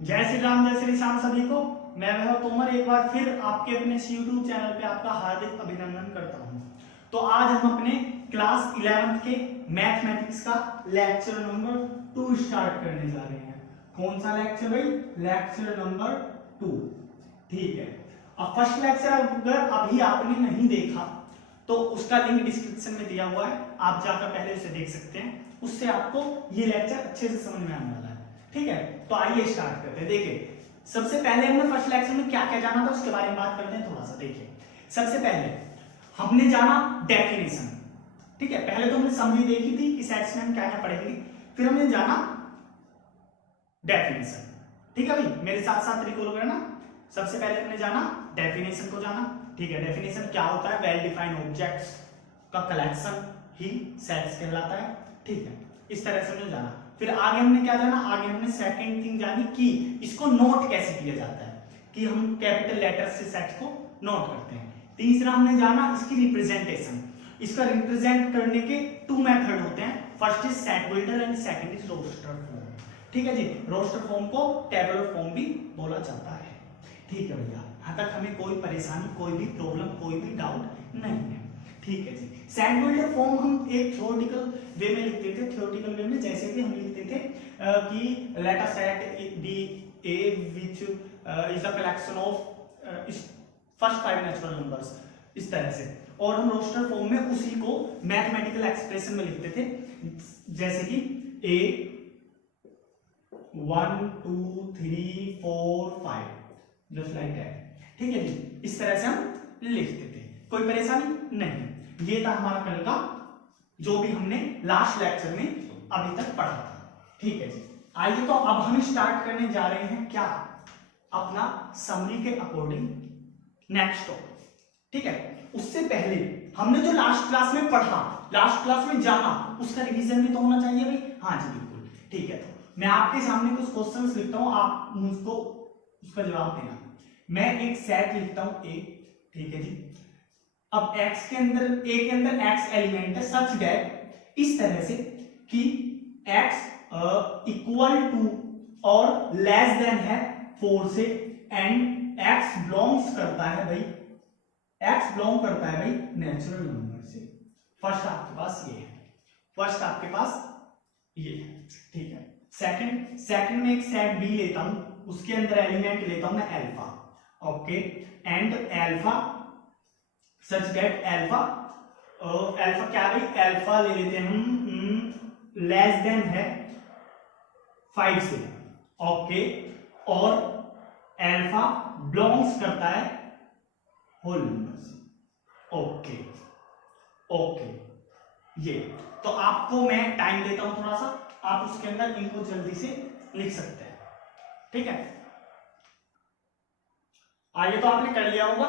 जय श्री राम, जय श्री श्याम सभी को। मैं वह तोमर एक बार फिर आपके अपने यूट्यूब चैनल पे आपका हार्दिक अभिनंदन करता हूं। तो आज हम अपने क्लास 11th के मैथमेटिक्स का लेक्चर नंबर 2 स्टार्ट करने जा रहे हैं। कौन सा लेक्चर भाई? Lecture number 2। ठीक है। अब फर्स्ट लेक्चर अगर अभी आपने नहीं देखा तो उसका लिंक डिस्क्रिप्शन में दिया हुआ है, आप जाकर पहले उसे देख सकते हैं। उससे आपको ये लेक्चर अच्छे से समझ में आने वाला है। ठीक है, तो आइए स्टार्ट करते हैं। देखिए, सबसे पहले हमने फर्स्ट लेक्चर में क्या क्या जाना था उसके बारे में बात करते हैं थोड़ा सा। देखिए, सबसे पहले हमने जाना डेफिनेशन। ठीक है, पहले तो हमने समरी देखी थी कि सेट्स में हम क्या क्या पढ़ेंगे, फिर हमने जाना डेफिनेशन। ठीक है भाई, मेरे साथ साथ रिकॉल करना। सबसे पहले हमने जाना डेफिनेशन को जाना। ठीक है, डेफिनेशन क्या होता है? वेल डिफाइंड ऑब्जेक्ट्स का कलेक्शन ही सेट्स कहलाता है। ठीक है, इस तरह से हमने जाना। फिर आगे हमने क्या जाना? आगे हमने सेकंड थिंग जानी कि इसको नोट कैसे किया जाता है, कि हम कैपिटल लेटर से सेट को नोट करते हैं। तीसरा हमने जाना इसकी रिप्रेजेंटेशन। इसका रिप्रेजेंट करने के 2 मेथड होते हैं। First is set builder and second is roster form. ठीक है जी, रोस्टर फॉर्म को टेबुलर फॉर्म भी बोला जाता है। ठीक है भैया, यहां तक हमें कोई परेशानी, कोई भी प्रॉब्लम, कोई भी डाउट नहीं है। ठीक है जी। सेट बिल्डर फॉर्म हम एक थ्योरेटिकल वे में लिखते थे। थ्योरेटिकल वे में जैसे कि हम लिखते थे कि let us set B A which is a collection of first 5 natural numbers, इस तरह से। और हम रोस्टर फॉर्म में उसी को मैथमेटिकल एक्सप्रेशन में लिखते थे, जैसे कि ए 1 2 3 4 5 जस्ट लाइक दैट। ठीक है जी, इस तरह से हम लिखते थे, कोई परेशानी नहीं। ये था हमारा कल का जो भी हमने लास्ट लेक्चर में अभी तक पढ़ा था। ठीक है जी, आइए तो अब हम स्टार्ट करने जा रहे हैं क्या? अपना समरी के अकॉर्डिंग नेक्स्ट टॉपिक। ठीक है, उससे पहले हमने जो लास्ट क्लास में पढ़ा, लास्ट क्लास में जाना, उसका रिवीजन भी तो होना चाहिए भाई। हाँ जी बिल्कुल। ठीक है, तो मैं आपके सामने कुछ क्वेश्चंस लिखता हूं, आप मुझको उसका जवाब देना। मैं एक सेट लिखता हूं ए। ठीक है जी, अब x के अंदर, a के अंदर x एलिमेंट है सच दैट, इस तरह से कि x इक्वल टू और लेस देन है 4 से, एंड x बिलोंग्स करता है भाई, x बिलोंग करता है भाई नेचुरल नंबर से। फर्स्ट आपके पास ये है, फर्स्ट आपके पास ये है। ठीक है, सेकंड में एक सेट बी लेता हूं, उसके अंदर एलिमेंट लेता हूं मैं alpha. Okay, and alpha such that alpha क्या भाई? अल्फा ले लेते हैं हम लेस देन है 5 से। ओके, और अल्फा बिलोंग्स करता है होल नंबर से। ओके ओके, ये तो आपको मैं टाइम देता हूं थोड़ा सा, आप उसके अंदर इनको जल्दी से लिख सकते हैं। ठीक है, आइए तो आपने कर लिया होगा।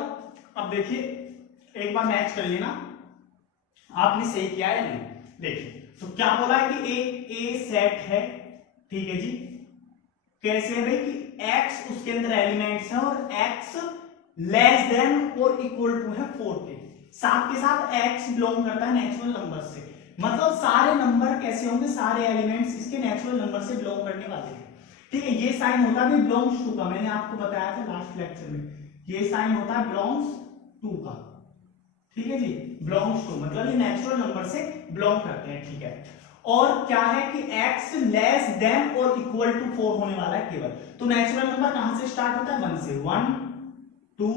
अब देखिए, एक बार मैच कर लेना आपने सही किया है नहीं। देखिए, तो क्या बोला है कि एक ए सेट है। ठीक है जी, कैसे है भाई कि x उसके अंदर एलिमेंट्स हैं और x लेस देन और इक्वल टू है 4 के। साथ के साथ x बिलोंग करता है नेचुरल नंबर से। मतलब सारे नंबर कैसे होंगे? सारे एलिमेंट्स इसके नेचुरल नंबर से बिलोंग करने वाले हैं। ठीक है, ये साइन होता है बिलोंग्स टू का, मैंने आपको बताया था लास्ट लेक्चर में। ये साइन होता है बिलोंग्स टू का। ठीक है जी, बिलोंग्स टू मतलब ये नेचुरल नंबर से बिलोंग करते हैं। ठीक है, और क्या है कि x लेस देन और इक्वल टू 4 होने वाला है केवल। तो नेचुरल नंबर कहां से स्टार्ट होता है? 1 से। 1 2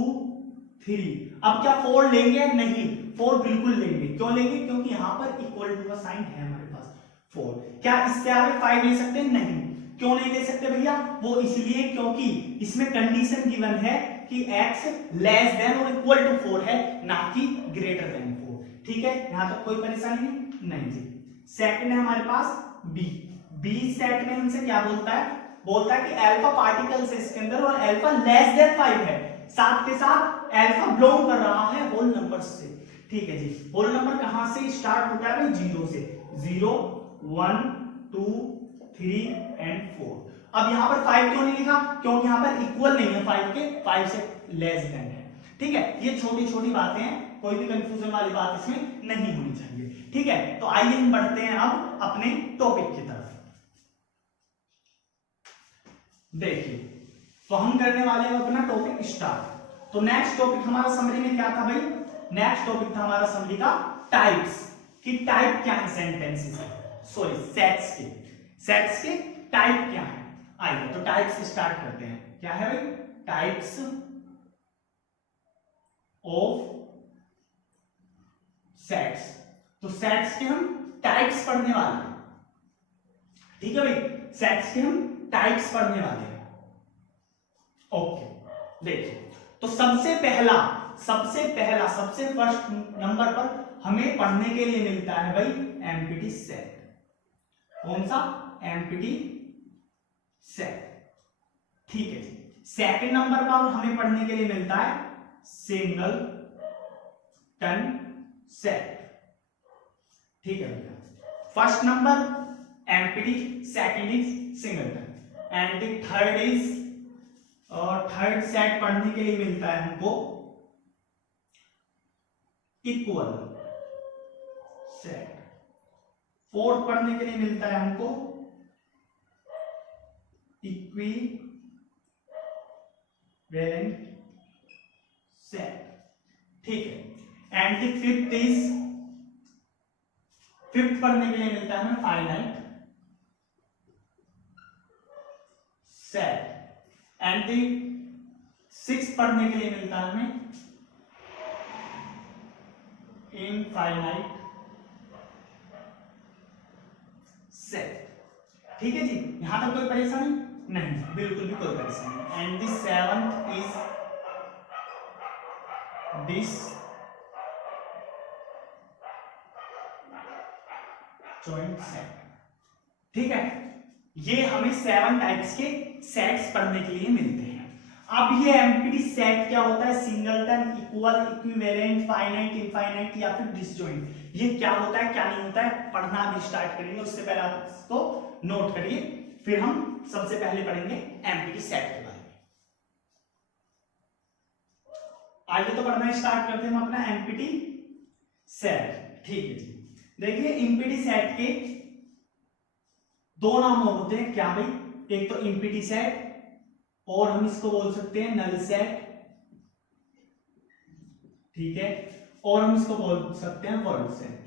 3। अब क्या 4 लेंगे? नहीं, 4 बिल्कुल लेंगे। क्यों लेंगे? क्योंकि यहां पर इक्वल टू का साइन है हमारे पास 4। क्या इससे आगे 5 ले सकते हैं? नहीं। क्यों नहीं ले सकते भैया? वो इसलिए क्योंकि इसमें कंडीशन गिवन है कि x लेस देन और इक्वल टू 4 है, ना कि ग्रेटर देन 4। ठीक है, यहां तक कोई परेशानी नहीं जी। सेकंड है हमारे पास बी सेट में हमसे क्या बोलता है? बोलता है कि अल्फा पार्टिकल्स है इसके अंदर और अल्फा लेस देन 5 है, साथ के साथ अल्फा बिलोंग कर रहा है होल नंबर से। ठीक है जी, होल नंबर कहां से स्टार्ट होता है भाई? 0 से। 0 1 2 3 एंड 4। अब यहां पर 5 क्यों नहीं लिखा? क्योंकि यहां पर इक्वल नहीं है 5 के, 5 से लेस देन है। ठीक है, ये छोटी छोटी बातें हैं, कोई भी कंफ्यूजन वाली बात इसमें नहीं होनी चाहिए। ठीक है, तो आइए हम बढ़ते हैं अब अपने टॉपिक की तरफ। देखिए, तो हम करने वाले हैं अपना टॉपिक स्टार्ट। तो नेक्स्ट टॉपिक हमारा समरी में क्या था भाई? नेक्स्ट टॉपिक था हमारा समरी का टाइप्स, कि टाइप क्या है सेंटेंसेस, सॉरी सेट्स के, सेट्स के टाइप क्या है। आइए तो टाइप्स स्टार्ट करते हैं। क्या है भाई? Types of sets. तो सेट्स के हम टाइप्स पढ़ने वाले हैं, ठीक है भाई, सेट्स के हम टाइप्स पढ़ने वाले हैं। ओके, देखिए तो सबसे फर्स्ट नंबर पर हमें पढ़ने के लिए मिलता है भाई एम्प्टी सेट। कौन सा? एम्प्टी सेट, ठीक है जी। सेकंड नंबर पर हमें पढ़ने के लिए मिलता है सिंगल टन सेट, ठीक है भैया। First number empty, second is singleton, and third is, third set पढ़ने के लिए मिलता है हमको इक्वल सेट। फोर्थ पढ़ने के लिए मिलता है हमको इक्विवेलेंट सेट, ठीक है। एंड फिफ्थ पढ़ने के लिए मिलता है हमें फाइनाइट सेट, एंड सिक्स्थ पढ़ने के लिए मिलता है हमें इनफाइनाइट सेट, ठीक है जी। यहां तक कोई परेशानी नहीं, बिल्कुल भी कोई परेशानी नहीं। And the seventh is this joint set, ठीक है। ये हमें 7 टाइप्स के सेट्स पढ़ने के लिए मिलते हैं। अब ये एम्प्टी सेट क्या होता है? Singleton, equal, equivalent, finite, infinite या फिर डिसजॉइंट, ये क्या होता है क्या नहीं होता है पढ़ना भी स्टार्ट करेंगे। उससे पहले आप इसको नोट करिए, फिर हम सबसे पहले पढ़ेंगे एम्प्टी सेट के बारे में। आइए तो पढ़ना स्टार्ट करते हैं हम अपना एम्प्टी सेट, ठीक है जी। देखिए एम्प्टी सेट के दो नाम होते हैं, क्या भाई? एक तो एम्प्टी सेट और हम इसको बोल सकते हैं नल सेट, ठीक है, और हम इसको बोल सकते हैं वर्ड सेट,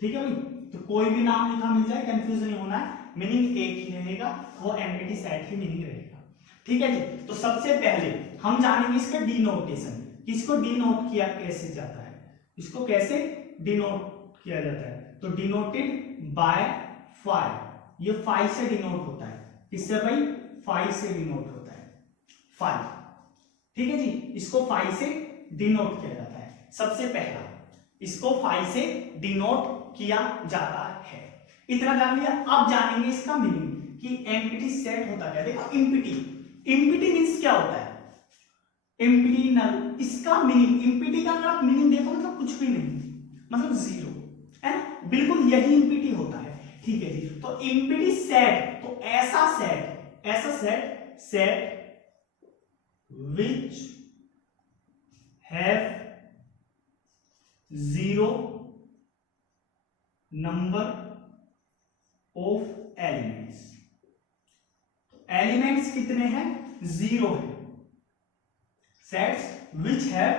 ठीक है भाई। तो कोई भी नाम लिखा मिल जाए, कंफ्यूज नहीं होना है, मीनिंग एक ही रहेगा, वो एम्प्टी सेट की मीनिंग रहेगा, ठीक है जी। तो सबसे पहले हम जानेंगे इसका डिनोटेशन, इसको डिनोट किया कैसे जाता है, इसको कैसे डिनोट किया जाता है। तो डिनोटेड बाय 5, ये 5 से डिनोट होता है। किससे भाई? 5 से डिनोट होता है, 5, ठीक है जी। इसको 5 से डिनोट किया जाता है। सबसे पहला इसको 5 से डिनोट किया जाता है, इतना जान लिया। अब जानेंगे इसका मीनिंग कि एम्प्टी सेट होता क्या। देखो एम्प्टी मींस क्या होता है? एम्प्टी नल, इसका मीनिंग एम्प्टी का अगर आप मीनिंग देखो मतलब कुछ भी नहीं, मतलब जीरो है ना, बिल्कुल यही एम्प्टी होता है, ठीक है जी। तो एम्प्टी सेट, तो ऐसा set which have zero number of elements, elements कितने हैं? 0 है। Sets which have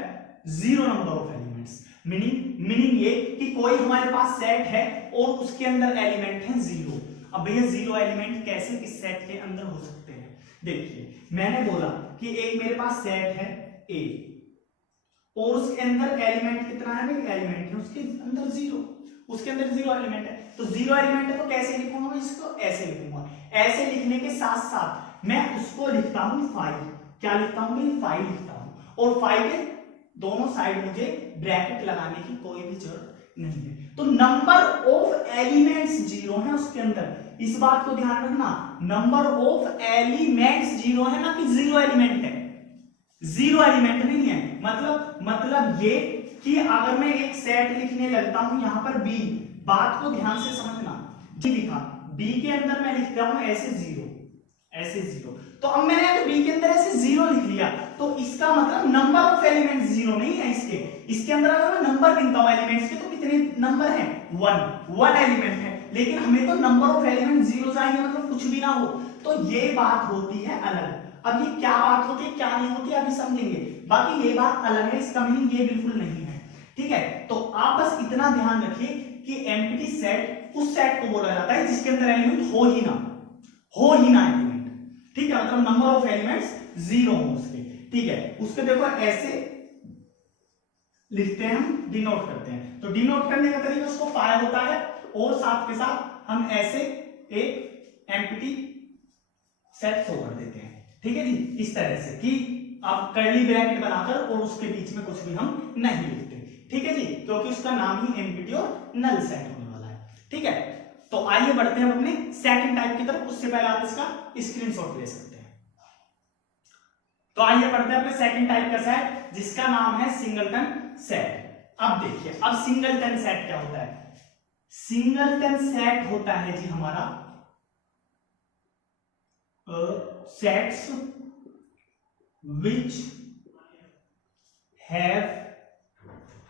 zero number of elements, meaning ये कि कोई हमारे पास सेट है और उसके अंदर एलिमेंट है 0। अब भैया 0 एलिमेंट कैसे इस सेट के अंदर हो सकते हैं? देखिए मैंने बोला कि एक मेरे पास सेट है A और उसके अंदर एलिमेंट कितना है भाई? एलिमेंट है उसके अंदर 0, उसके अंदर 0 एलिमेंट है। तो 0 एलिमेंट है तो कैसे लिखूंगा मैं इसको? ऐसे लिखूंगा। ऐसे लिखने के साथ साथ मैं उसको लिखता हूं 5। क्या लिखता हूं भाई? 5 लिखता हूं, और 5 के दोनों साइड मुझे ब्रैकेट लगाने की कोई भी जरूरत नहीं है। तो नंबर ऑफ एलिमेंट्स 0 है उसके अंदर, इस बात को ध्यान रखना। नंबर ऑफ एलिमेंट्स 0 है ना कि 0 एलिमेंट है, 0 एलिमेंट नहीं है। मतलब ये कि अगर मैं एक सेट लिखने लगता हूं यहां पर बी, बात को ध्यान से समझना, जी लिखा बी के अंदर मैं लिखता हूं ऐसे 0, ऐसे 0। तो अब मैंने अगर बी के अंदर ऐसे 0 लिख लिया तो इसका मतलब नंबर ऑफ एलिमेंट्स 0 नहीं है इसके अंदर अगर मैं नंबर गिनता हूं एलिमेंट्स के तो कितने नंबर हैं? 1 एलिमेंट है, लेकिन हमें तो नंबर ऑफ एलिमेंट 0 चाहिए, मतलब कुछ भी ना हो, तो ये बात होती है अलग। अब ये क्या बात होती है क्या नहीं होती अभी समझेंगे, बाकी ये बात अलग है, इसका मीनिंग ये बिल्कुल नहीं है, ठीक है। तो आप बस इतना ध्यान रखिए कि एम्प्टी सेट उस सेट को बोला जाता है जिसके अंदर एलिमेंट हो ही ना एलिमेंट, ठीक है, मतलब नंबर ऑफ एलिमेंट्स जीरो हो उसके, ठीक है। उसके देखो ऐसे लिखते हैं हम, डिनोट करते हैं, तो डिनोट करने का तरीका उसको फायर होता है, और साथ के साथ हम ऐसे एक एम्प्टी सेट शो कर देते हैं, ठीक है जी, इस तरह से कि आप कर्ली ब्रैकेट बनाकर और उसके बीच में कुछ भी हम नहीं लिखते, ठीक है जी, क्योंकि उसका नाम ही एम्प्टी और नल सेट होने वाला है, ठीक है। तो आइए बढ़ते हैं अपने सेकंड टाइप की तरफ, उससे पहले आप इसका स्क्रीनशॉट ले सकते हैं। तो आइए बढ़ते हैं अपने सेकंड टाइप का सेट जिसका नाम है सिंगलटन सेट। अब देखिए, अब सिंगलटन सेट क्या होता है? सिंगलटन सेट होता है जी हमारा सेट्स विच हैव,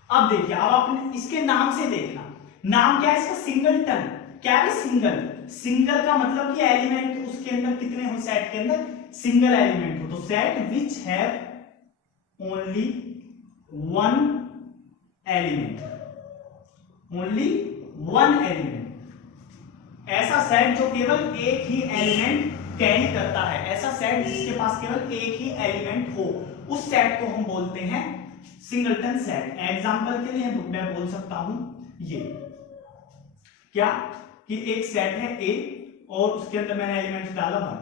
अब देखिए, अब आप इसके नाम से देखना, नाम क्या है इसका? सिंगलटन। क्या है? सिंगल का मतलब कि एलिमेंट उसके अंदर कितने हो, सेट के अंदर सिंगल एलिमेंट हो, तो set which have only one element, only one element, ऐसा सेट जो केवल एक ही एलिमेंट कैरी करता है, ऐसा सेट जिसके पास केवल एक ही एलिमेंट हो, उस सेट को हम बोलते हैं सिंगलटन सेट। एग्जांपल के लिए मैं बोल सकता हूं ये क्या कि एक सेट है ए और उसके अंदर मैंने एलिमेंट डाला 1,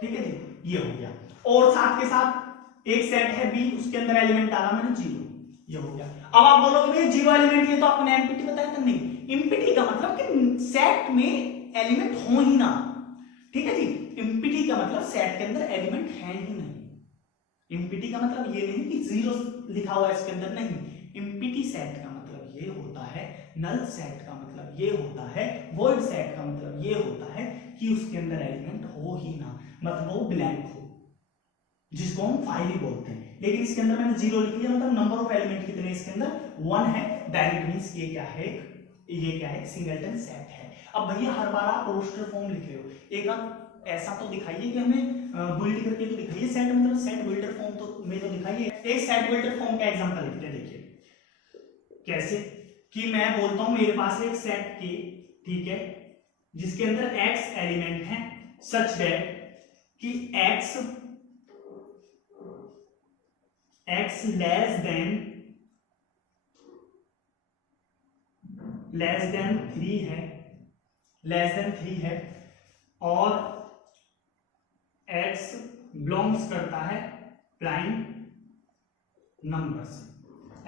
ठीक है जी, ये हो गया, और साथ के साथ एक सेट है बी, उसके अंदर एलिमेंट डाला मैंने 0, ये हो गया। अब आप बोलोगे भैया 0 एलिमेंट, ये तो आपने एम्प्टी बताया था। नहीं, एम्प्टी का मतलब कि सेट में एलिमेंट हो ही ना, ठीक है जी, एम्प्टी का मतलब सेट के अंदर एलिमेंट है ही नहीं। एम्प्टी का मतलब ये नहीं कि 0 लिखा हुआ है इसके अंदर, नहीं, एम्प्टी सेट का मतलब ये होता है, नल सेट का मतलब ये होता है, वॉइड सेट का मतलब ये होता है कि उसके अंदर एलिमेंट हो ही ना, मतलब वो ब्लैंक हो, जिसको हम फाइल ही बोलते हैं। लेकिन इसके अंदर मैंने 0 लिख दिया, मतलब नंबर ऑफ एलिमेंट कितने इसके अंदर 1 है, दैट मींस ये क्या है, सिंगलटन सेट है। अब भैया हर बार आप रोस्टर फॉर्म लिख रहे हो, एक आप ऐसा तो दिखाइए कि हमें बिल्ड करके तो दिखाइए सेट, मतलब सेट बिल्डर फॉर्म तो में तो दिखाइए। एक सेट बिल्डर फॉर्म का एग्जांपल लिखते हैं, देखिए कैसे, कि मैं बोलता हूं मेरे पास एक सेट के, ठीक है, जिसके अंदर x एलिमेंट है, सच दैट कि x लेस देन 3 है, और x बिलोंग्स करता है प्राइम नंबर से,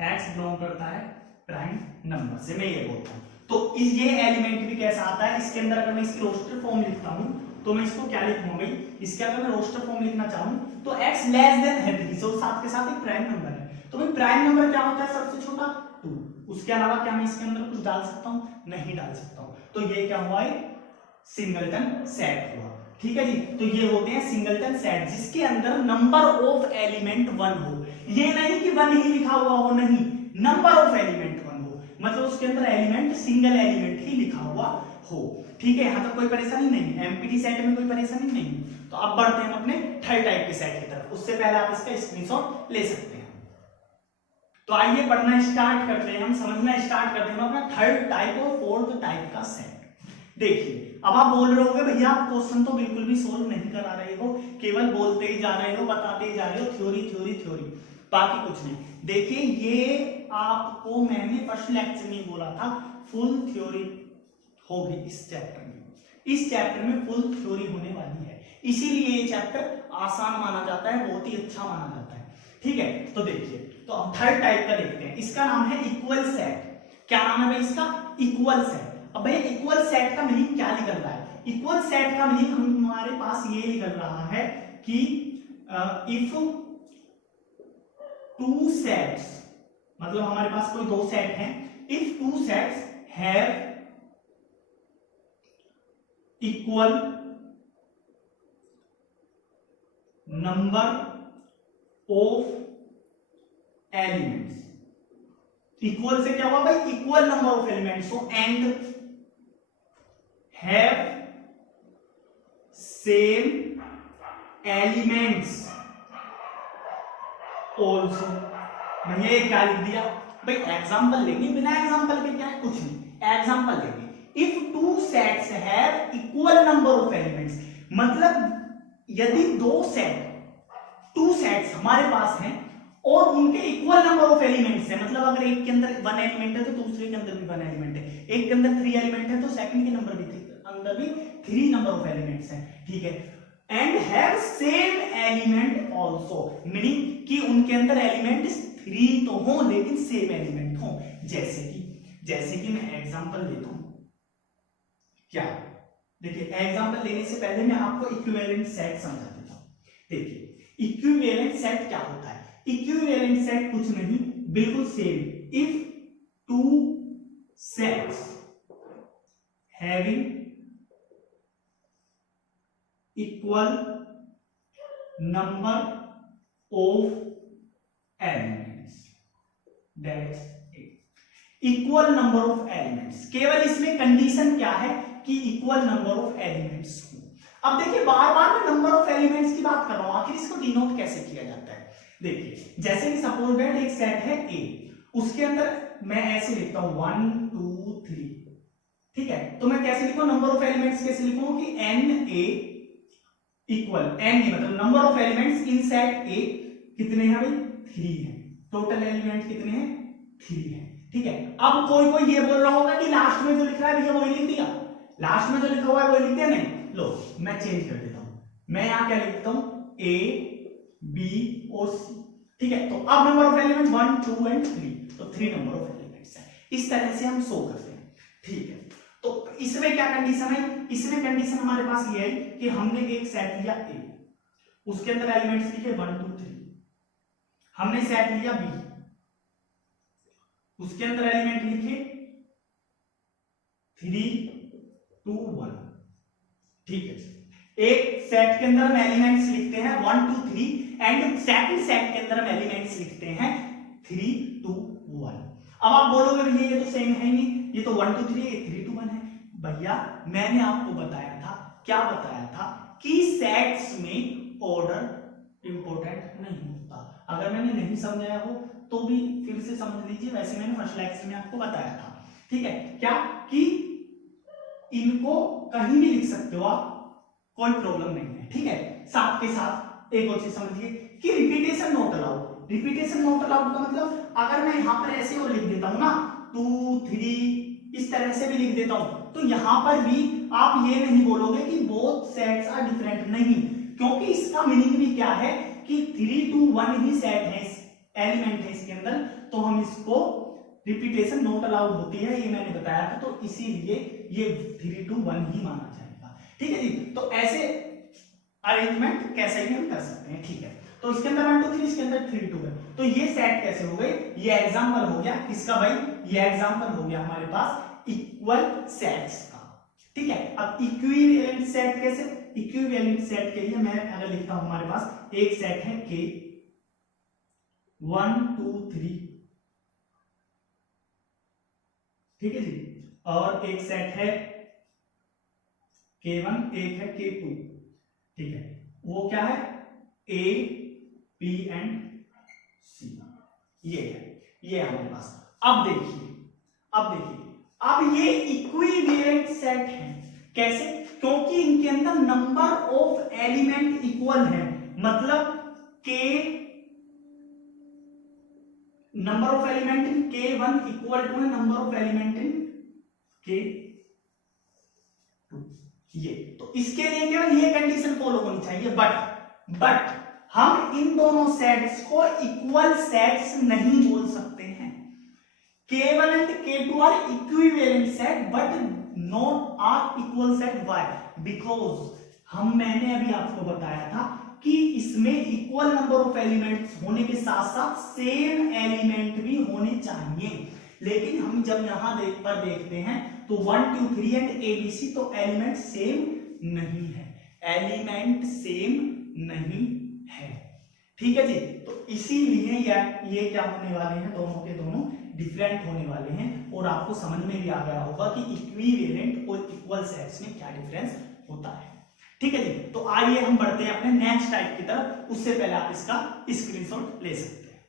x बिलोंग करता है प्राइम नंबर से, मैं ये बोलता हूं। तो ये एलिमेंट भी कैसा आता है, इसके अंदर अगर मैं इसकी रोस्टर फॉर्म लिखता हूं तो मैं इसको क्या लिखूंगा भाई, इसके अगर मैं रोस्टर फॉर्म लिखना चाहूं तो x लेस देन है 3, तो साथ के साथ एक प्राइम नंबर है, तो भाई प्राइम नंबर क्या होता है, सबसे छोटा 2, उसके अलावा क्या मैं इसके अंदर कुछ डाल सकता हूं? नहीं डाल सकता हूं। तो ये क्या हुआ, सिंगलटन सेट हुआ, ठीक है जी। तो ये होते हैं सिंगलटन सेट जिसके अंदर नंबर ऑफ एलिमेंट 1 हो, ये नहीं कि 1 ही लिखा हुआ हो, नहीं, नंबर ऑफ एलिमेंट 1 हो, मतलब उसके अंदर एलिमेंट सिंगल एलिमेंट ही लिखा हुआ हो, ठीक है। यहां तक कोई परेशानी नहीं, एमपीटी सेट में कोई परेशानी नहीं। तो अब बढ़ते हैं अपने थर्ड टाइप के सेट की तरफ, उससे पहले आप इसका स्क्रीनशॉट ले सकते हैं। तो आइए पढ़ना स्टार्ट करते हैं, हम समझना स्टार्ट करते हैं अपना थर्ड टाइप और फोर्थ टाइप का सेट। देखिए, अब आप बोल रहे होगे भैया आप क्वेश्चन तो बिल्कुल भी सोल्व नहीं करा रहे हो, केवल बोलते ही जा रहे हो, बताते ही जा रहे हो, थ्योरी, बाकी कुछ नहीं। देखिए, ये आपको मैंने फर्स्ट लेक्चर में बोला था, फुल थ्योरी होगी इस चैप्टर में, इस चैप्टर में फुल थ्योरी होने वाली है, इसीलिए ये चैप्टर आसान माना जाता है, बहुत ही अच्छा माना जाता है, ठीक है। तो देखिए, तो अब थर्ड टाइप का देखते हैं, इसका नाम है इक्वल सेट। क्या नाम है भाई इसका? Equal set. अब भैया इक्वल सेट का मीनिंग क्या निकल रहा है? इक्वल सेट का मीनिंग हमारे पास ये निकल रहा है कि इफ 2 सेट्स, मतलब हमारे पास कोई 2 सेट हैं, if 2 sets have equal number of elements, equal से क्या हुआ भाई, equal number of elements, so and have same elements also. भैया क्या लिख दिया भाई, एग्जाम्पल लेंगे, बिना एग्जाम्पल के क्या है, कुछ नहीं, एग्जाम्पल लेंगे। If two sets have equal number of elements, मतलब यदि टू सेट्स हमारे पास हैं और उनके इक्वल नंबर ऑफ एलिमेंट्स है, मतलब अगर एक के अंदर 1 एलिमेंट है तो दूसरे के अंदर भी 1 एलिमेंट है, एक के अंदर 3 एलिमेंट है तो सेकंड के अंदर भी 3 नंबर ऑफ एलिमेंट्स हैं, ठीक है। And have same element also, meaning कि उनके अंदर एलिमेंट 3 तो हो लेकिन सेम एलिमेंट हो। जैसे कि मैं एग्जांपल लेता हूं, क्या देखिए, एग्जांपल लेने से पहले मैं आपको इक्विवेलेंट सेट समझा देता हूं। देखिए इक्विवेलेंट सेट क्या होता है, इक्विवेलेंट सेट कुछ नहीं, बिल्कुल same. If two sets having equal number of elements, that's it. Equal number of elements, केवल इसमें कंडीशन क्या है कि इक्वल नंबर ऑफ एलिमेंट्स हो। अब देखिए बार बार मैं नंबर ऑफ एलिमेंट्स की बात कर रहा हूं, आखिर इसको डिनोट कैसे किया जाता है। देखिए जैसे कि सपोज दैट एक सेट है ए, उसके अंदर मैं ऐसे लिखता हूं 1 2 3, ठीक है। तो मैं कैसे लिखूं, नंबर ऑफ एलिमेंट्स कैसे लिखूं कि एन ए इक्वल एन, मतलब number of elements in set ए कितने हैं भाई, 3 है। टोटल एलिमेंट कितने हैं, 3 है, ठीक है। अब कोई ये बोल रहा होगा कि लास्ट में जो लिख रहा है भैया वही लिख दिया, लास्ट में जो लिखा हुआ है वही लिख दिया, नहीं, लो मैं चेंज कर देता हूं, मैं यहां क्या लिखता हूं, ए बी और सी, ठीक है। तो अब नंबर ऑफ एलिमेंट 1 2 एंड 3, तो 3 नंबर ऑफ एलिमेंट्स है। इस तरह से हम शो करते हैं, ठीक है। तो इसमें क्या कंडीशन है, इसमें कंडीशन हमारे पास ये है कि हमने एक सेट लिया ए, उसके अंदर एलिमेंट्स लिखे 1 2 3, हमने सेट लिया बी, उसके अंदर एलिमेंट लिखे 3 2 1, ठीक है। एक सेट के अंदर हम एलिमेंट्स लिखते हैं 1 2 3 एंड सेकंड सेट के अंदर हम एलिमेंट्स लिखते हैं 3 2 1। अब आप बोलोगे भैया ये तो सेम है नहीं, ये तो 1 2 3 ये 3 2 1 है। भैया मैंने आपको बताया था, क्या बताया था कि सेट्स में ऑर्डर इंपॉर्टेंट नहीं होता। अगर मैंने नहीं समझाया हो तो भी फिर से समझ लीजिए, वैसे मैंने फर्स्ट लेक्चर में आपको बताया था, ठीक है। क्या कि इनको कहीं भी लिख सकते हो आप, कोई प्रॉब्लम नहीं है, ठीक है। साथ के साथ एक और चीज समझिए कि repetition not allowed. Repetition not allowed का मतलब अगर मैं यहां पर ऐसे और लिख देता हूं ना 2 3 इस तरह से भी लिख देता हूं, तो यहां पर भी आप ये नहीं बोलोगे कि बोथ सेट्स आर डिफरेंट, नहीं, क्योंकि इसका मीनिंग भी क्या है कि 3 2 1 ही सेट है, एलिमेंट है इसके अंदर, तो हम इसको रिपीटेशन नॉट अलाउड होती है, ये मैंने बताया था, तो इसीलिए ये 3 2 1 ही माना जाएगा, ठीक है जी। तो ऐसे अरेंजमेंट कैसे भी हम कर सकते हैं, ठीक है। तो इसके अंदर 1 2 3, इसके अंदर 3 2 है, तो ये सेट कैसे हो गए, ये एग्जांपल हो गया किसका भाई, ये एग्जांपल हो गया हमारे पास इक्वल सेट्स का, ठीक है। अब इक्विवेलेंट सेट कैसे, इक्विवेलेंट सेट के लिए मैं अगर लिखता हूं हमारे पास एक सेट है के 1 2 3, ठीक है जी, और एक सेट है K1, एक है K2, ठीक है। वो क्या है A B एंड C, ये है, ये हमारे पास। अब देखिए अब ये इक्विवेलेंट सेट है, कैसे, क्योंकि इनके अंदर नंबर ऑफ एलिमेंट इक्वल है, मतलब K number of element in K1 equal to number of element in K2, ये तो इसके लिए केवल ये कंडीशन फॉलो होनी चाहिए, बट हम इन दोनों सेट्स को इक्वल सेट्स नहीं बोल सकते हैं। K1 and K2 are equivalent set but not are equal set, why, because मैंने अभी आपको बताया था कि इसमें इक्वल नंबर ऑफ एलिमेंट्स होने के साथ साथ सेम एलिमेंट भी होने चाहिए, लेकिन हम जब यहां पर देखते हैं तो 1 2 3 एंड ABC, तो एलिमेंट सेम नहीं है, एलिमेंट सेम नहीं है, ठीक है जी। तो इसीलिए ये क्या होने वाले हैं, दोनों के दोनों डिफरेंट होने वाले हैं, और आपको समझ में भी आ गया होगा कि इक्विवेलेंट और इक्वल सेट्स में क्या डिफरेंस होता है, ठीक है जी। तो आइए हम बढ़ते हैं अपने नेक्स्ट टाइप की तरफ, उससे पहले आप इसका स्क्रीनशॉट ले सकते हैं।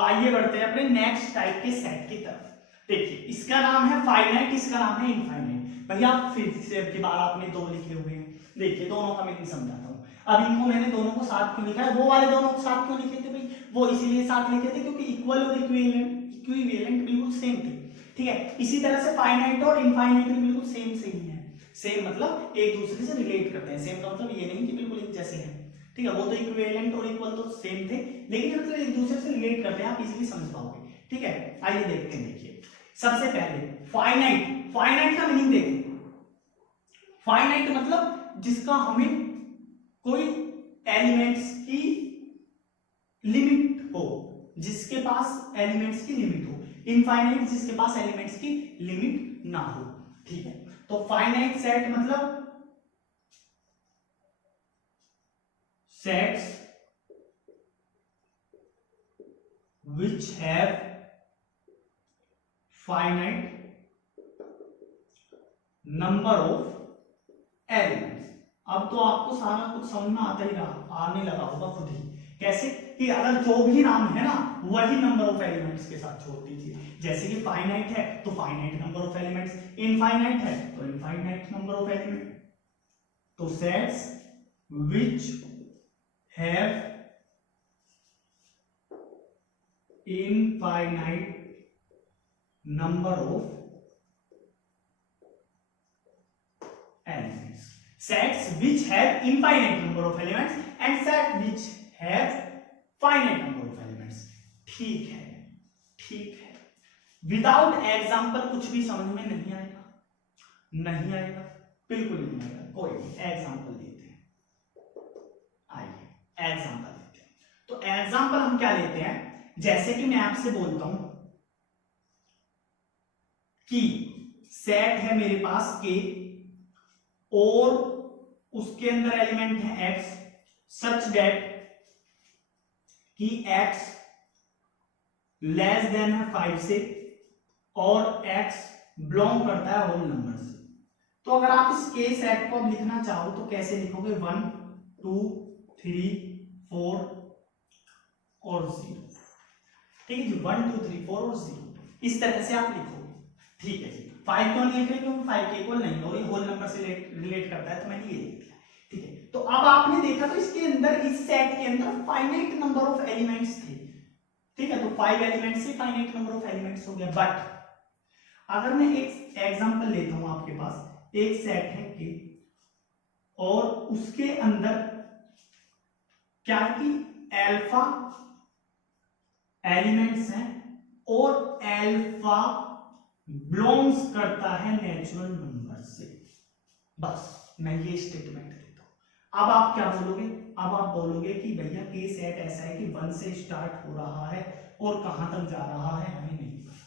आइए बढ़ते हैं अपने नेक्स्ट टाइप के सेट की तरफ। देखिए इसका नाम है फाइनाइट, इसका नाम है इनफाइनाइट। भैया फिर से अब की बार आपने दो लिखे हुए हैं, देखिए दोनों का मीनिंग समझाता हूँ। अब इनको मैंने दोनों को साथ क्यों लिखा है, वो वाले दोनों को साथ क्यों लिखे थे भाई, वो इसीलिए साथ लिखे थे क्योंकि इक्वल और इक्विवेलेंट बिल्कुल सेम थे, ठीक है। इसी तरह से फाइनाइट और इनफाइनाइट भी बिल्कुल सेम सेम है। सेम मतलब एक दूसरे से रिलेट करते हैं, सेम का मतलब ये नहीं कि बिल्कुल एक जैसे हैं, ठीक है। वो तो इक्विवेलेंट और इक्वल तो सेम थे, लेकिन मतलब एक दूसरे से रिलेट करते हैं, आप इजीली समझ पाओगे, ठीक है। आइए देखते हैं। देखिए सबसे पहले फाइनाइट, फाइनाइट का मीनिंग देखिए। फाइनाइट मतलब जिसका हमें कोई एलिमेंट्स की लिमिट हो, जिसके पास एलिमेंट्स की लिमिट हो। इनफाइनाइट जिसके पास एलिमेंट्स की लिमिट ना हो, ठीक है। तो फाइनाइट सेट मतलब sets which have finite number of elements। अब तो आपको सारा कुछ समझ में आता ही रहा, आने लगा होगा खुद ही। कैसे कि अगर जो भी नाम है ना वही नंबर ऑफ एलिमेंट्स के साथ जोड़ दीजिए। जैसे कि फाइनाइट है तो finite number of elements, infinite है तो इनफाइनाइट नंबर ऑफ एलिमेंट। तो sets which have infinite number of elements, sets which have infinite number of elements and set which have finite number of elements। ठीक है, ठीक है। Without example कुछ भी समझ में नहीं आएगा, नहीं आएगा, बिल्कुल नहीं आएगा। कोई एग्जाम्पल देते हैं, आइए एग्जाम्पल देते हैं। तो एग्जाम्पल हम क्या लेते हैं, जैसे कि मैं आपसे बोलता हूं कि सेट है मेरे पास के और उसके अंदर एलिमेंट है एक्स, सच दैट कि एक्स लेस देन है 5 से और एक्स बिलोंग करता है होल नंबर से। तो अगर आप इस के सेट को अब लिखना चाहो तो कैसे लिखोगे, 1 2 3 4 और 0, ठीक है जी। 1 2 3 4 और 0 इस तरह से आप लिखोगे, ठीक है जी। 5 क्यों नहीं लिख रहे, क्योंकि 5 के इक्वल नहीं और ये होल नंबर से रिलेट करता है, तो मैंने ये लिख दिया, ठीक है। तो अब आपने देखा तो इसके अंदर, इस सेट के अंदर फाइनाइट नंबर ऑफ एलिमेंट्स थे, ठीक है। तो 5 एलिमेंट्स से फाइनाइट नंबर ऑफ एलिमेंट्स हो गया। बट अगर मैं एक एग्जांपल लेता हूं, आपके पास एक सेट है के और उसके अंदर क्या कि अल्फा एलिमेंट्स हैं और अल्फा बिलोंग्स करता है नेचुरल नंबर से, बस मैं ये स्टेटमेंट देता हूं। अब आप क्या बोलोगे, अब आप बोलोगे कि भैया के सेट ऐसा है कि 1 से स्टार्ट हो रहा है और कहां तक जा रहा है हमें नहीं पता,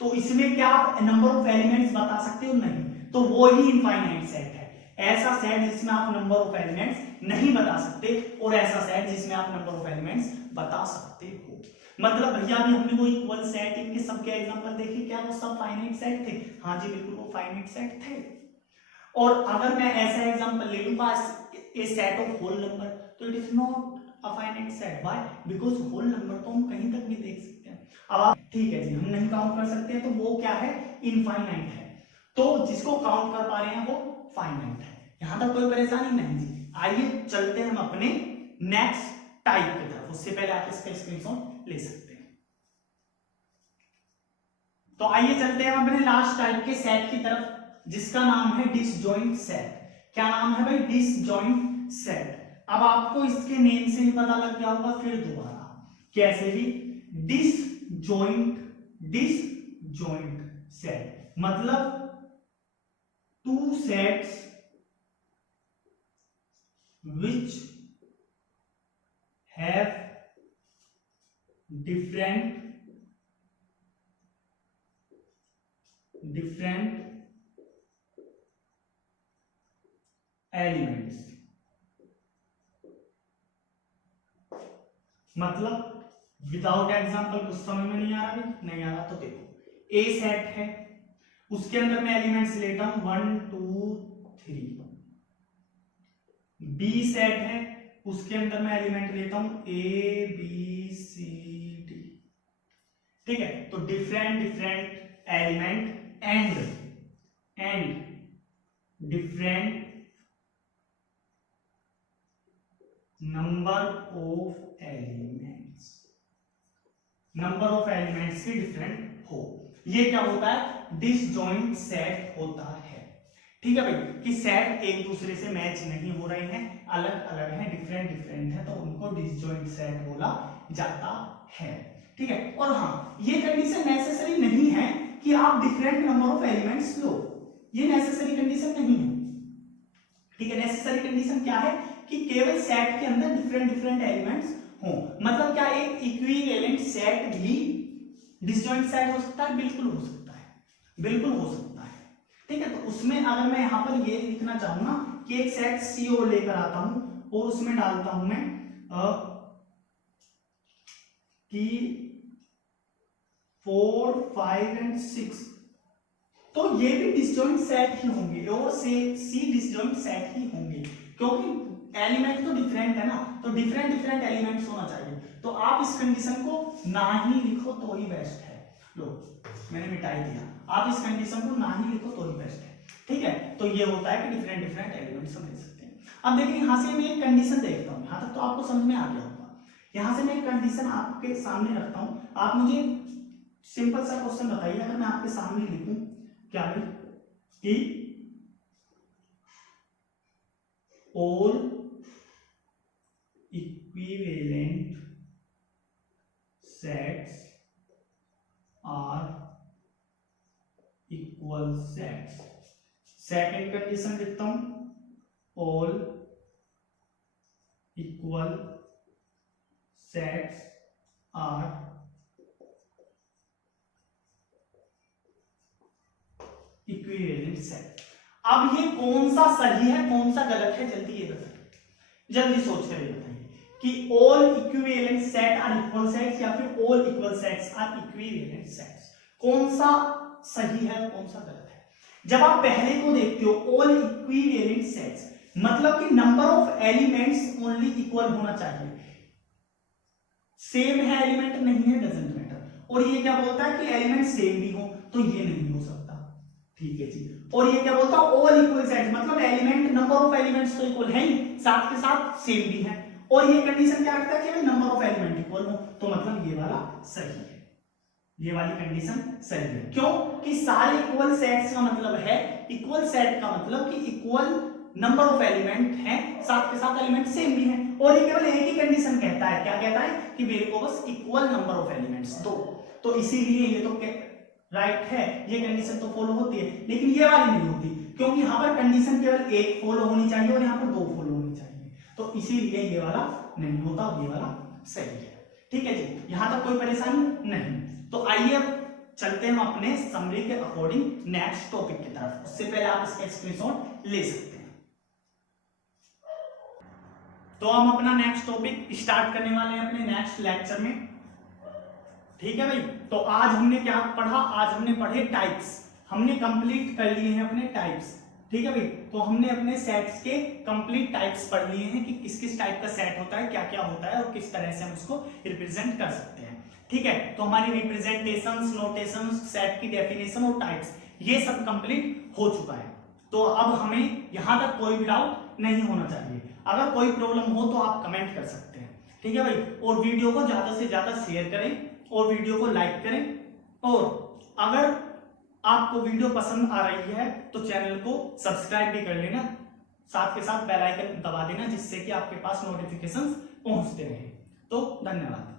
तो इसमें क्या आप नंबर ऑफ एलिमेंट्स बता सकते हो, नहीं। तो वो ही इनफाइनाइट सेट है, ऐसा सेट जिसमें आप नंबर ऑफ एलिमेंट्स नहीं बता सकते और ऐसा सेट जिसमें आप नंबर ऑफ एलिमेंट्स बता सकते हो। मतलब भैया अभी हमने वो इक्वल सेट, इनके सबके एग्जांपल देखे, क्या वो सब फाइनाइट सेट थे, हाँ जी बिल्कुल वो फाइनाइट सेट थे। और अगर मैं ऐसा एग्जांपल ले लूं a set of whole number, तो it is not a finite set. Why? Because whole number तो हम कहीं तक भी देख सकते हैं। अब आप, ठीक है जी, हम नहीं काउंट कर सकते हैं तो वो क्या है, इनफाइनाइट है। तो जिसको काउंट कर पा रहे हैं वो फाइनाइट है, यहां तक कोई परेशानी नहीं जी। आइए चलते हैं हम अपने नेक्स्ट टाइप की तरफ, उससे पहले आप इसका स्क्रीनशॉट ले सकते हैं। तो आइए चलते हैं अपने लास्ट टाइप के सेट की तरफ, जिसका नाम है डिसजॉइंट सेट। क्या नाम है भाई, डिसजॉइंट सेट। अब आपको इसके नेम से ही पता लग गया होगा, फिर दोबारा कैसे भी, डिसजॉइंट सेट मतलब two sets which have different elements। मतलब विदाउट एग्जांपल कुछ समझ में नहीं आ रहा, नहीं आ रहा तो देखो, ए सेट है, उसके अंदर मैं एलिमेंट्स लेता हूं 1 2 3। बी सेट है, उसके अंदर मैं एलिमेंट लेता हूं ए बी सी डी, ठीक है। तो different different element and different number of elements, number of elements की डिफरेंट हो, ये क्या होता है, डिसजॉइंट सेट होता है। ठीक है भाई, कि सेट एक दूसरे से मैच नहीं हो रहे हैं, अलग अलग हैं, डिफरेंट डिफरेंट है, तो उनको डिसजॉइंट सेट बोला जाता है। ठीक है, और हाँ, ये कंडीशन नेसेसरी नहीं है कि आप डिफरेंट नंबर ऑफ एलिमेंट्स लो, ये नेसेसरी कंडीशन नहीं है। ठीक है, नेसेसरी कंडीशन क्या है कि केवल सेट के अंदर डिफरेंट डिफरेंट एलिमेंट्स हो। मतलब क्या एक इक्विवेलेंट सेट भी डिसजॉइंट सेट हो सकता है? बिल्कुल हो सकता है, बिल्कुल हो सकता है। ठीक है, तो उसमें अगर मैं यहां पर ये लिखना चाहूँ ना कि एक सेट सी और लेकर आता हूं और उसमें डालता हूं मैं कि 4, 5 एंड 6, तो ये भी डिसजॉइंट सेट ही होंगे और सी डिसजॉइंट सेट ही होंगे, क्योंकि एलिमेंट तो डिफरेंट है ना, तो डिफरेंट डिफरेंट एलिमेंट्स होना चाहिए। तो आप इस कंडीशन को ना ही लिखो तो ही बेस्ट है। लो, मैंने मिटाई दिया, आप इस कंडीशन को ना ही लिखो तो ही बेस्ट है। ठीक है, तो ये होता है कि डिफरेंट डिफरेंट एलिमेंट्स हम ले सकते हैं। अब देखिए, यहां से मैं एक कंडीशन देखता हूं, यहां तक तो आपको समझ में आ गया होगा। यहां से मैं एक कंडीशन आपके सामने रखता हूं, आप मुझे सिंपल सा क्वेश्चन बताइए, अगर मैं आपके सामने लिखूं क्या कि all equivalent sets are equal sets। Second condition लिखता हूं all equal sets are equivalent set. अब ये कौन सा सही है कौन सा गलत है, जल्दी ये बताइए, जल्दी सोच कर ये बताइए कि all equivalent set are equal sets या फिर all equal sets are equivalent sets, कौन सा सही है कौन सा गलत है। जब आप पहले को देखते हो ऑल इक्विवेलेंट सेट्स, मतलब कि number of elements only equal होना चाहिए, सेम है एलिमेंट नहीं है डजंट मैटर। और ये क्या बोलता है कि एलिमेंट सेम भी हो, तो ये नहीं हो सकता। ठीक है जी, और ये क्या बोलता है ऑल इक्वल सेट, मतलब एलिमेंट नंबर ऑफ एलिमेंट्स तो इक्वल है ही, साथ के साथ सेम भी है। और ये कंडीशन क्या रखता है कि नंबर ऑफ एलिमेंट इक्वल हो, तो मतलब ये वाला सही है, ये वाली कंडीशन सही है। क्यों कि सारे इक्वल सेट्स का मतलब है, इक्वल सेट का मतलब कि इक्वल नंबर ऑफ एलिमेंट हैं, साथ के साथ एलिमेंट सेम भी हैं। और ये केवल एक ही कंडीशन कहता है, क्या कहता है कि मेरे को बस इक्वल नंबर ऑफ एलिमेंट्स दो, तो इसीलिए ये तो राइट है, ये कंडीशन तो फॉलो होती है, लेकिन ये वाली नहीं होती, क्योंकि यहाँ पर कंडीशन केवल एक फॉलो होनी चाहिए और यहाँ पर दो फॉलो होनी चाहिए, तो इसीलिए ये वाला नहीं होता, ये वाला सही है। ठीक है जी, यहां तक कोई परेशानी नहीं। तो आइए अब चलते हैं हम अपने समरी के अकॉर्डिंग नेक्स्ट टॉपिक की तरफ, उससे पहले आप इसका स्क्रीनशॉट ले सकते हैं। तो हम अपना नेक्स्ट टॉपिक स्टार्ट करने वाले हैं अपने नेक्स्ट लेक्चर में। ठीक है भाई, तो आज हमने क्या पढ़ा, आज हमने पढ़े टाइप्स, हमने कंप्लीट कर लिए हैं अपने टाइप्स। ठीक है भाई, तो हमने अपने सेट्स के कंप्लीट टाइप्स पढ़ लिए हैं कि किस किस टाइप का सेट होता है, क्या क्या होता है और किस तरह से हम उसको रिप्रेजेंट कर सकते हैं। ठीक है, तो हमारी रिप्रेजेंटेशंस, नोटेशंस, सेट की डेफिनेशन और टाइप्स, ये सब कंप्लीट हो चुका है। तो अब हमें यहां तक कोई भी डाउट नहीं होना चाहिए। अगर कोई प्रॉब्लम हो तो आप कमेंट कर सकते हैं। ठीक है भाई, और वीडियो को ज्यादा से ज्यादा शेयर करें और वीडियो को लाइक करें, और अगर आपको वीडियो पसंद आ रही है तो चैनल को सब्सक्राइब भी कर लेना, साथ के साथ बेल आइकन दबा देना, जिससे कि आपके पास नोटिफिकेशंस पहुंचते रहे। तो धन्यवाद।